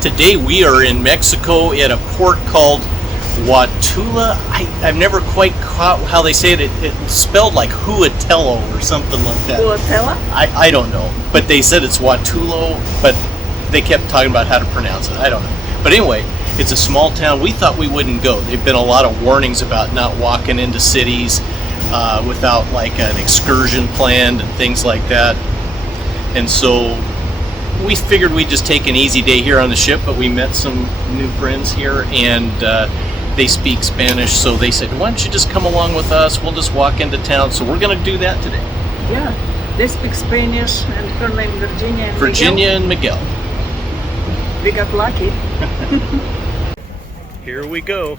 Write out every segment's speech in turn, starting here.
Today we are in Mexico at a port called Huatulco. I've never quite caught how they say it. It's spelled like Huatulco or something like that. Huatulco? I don't know. But they said it's Huatulco, but they kept talking about how to pronounce it. I don't know. But anyway, it's a small town. We thought we wouldn't go. There've been a lot of warnings about not walking into cities without like an excursion planned and things like that. And so we figured we'd just take an easy day here on the ship, but we met some new friends here, and they speak Spanish, so they said, why don't you just come along with us, we'll just walk into town. So we're going to do that today. Yeah, they speak Spanish, and her name Virginia and Virginia and Miguel. We got lucky. Here we go.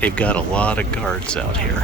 They've got a lot of guards out here.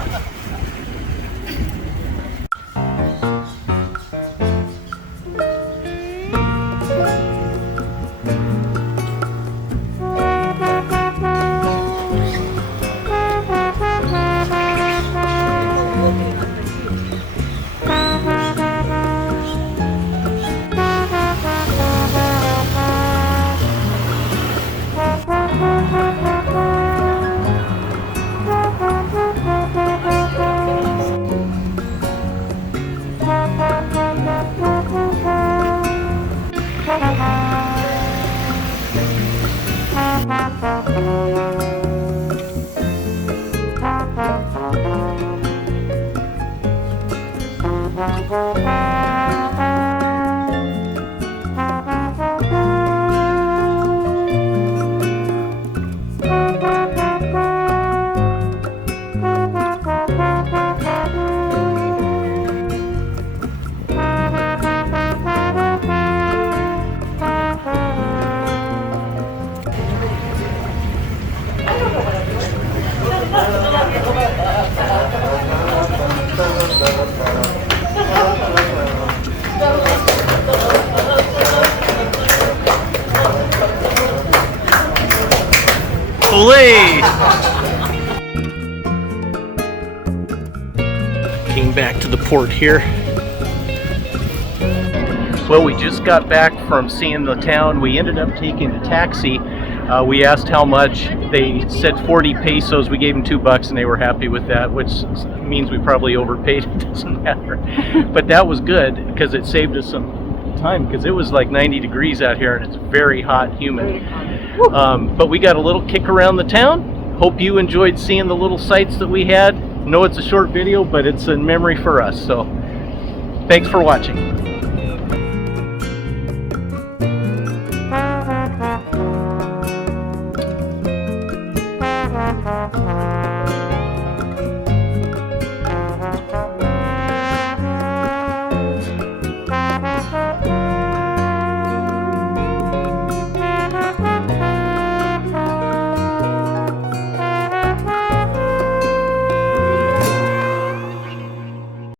Came back to the port here. Well, we just got back from seeing the town. We ended up taking a taxi. We asked how much. They said 40 pesos. We gave them $2 and they were happy with that, which means we probably overpaid. It doesn't matter. But that was good because it saved us some time, because it was like 90 degrees out here and it's very hot, humid. But we got a little kick around the town. Hope you enjoyed seeing the little sights that we had. I know it's a short video, but it's a memory for us. So thanks for watching. Bye.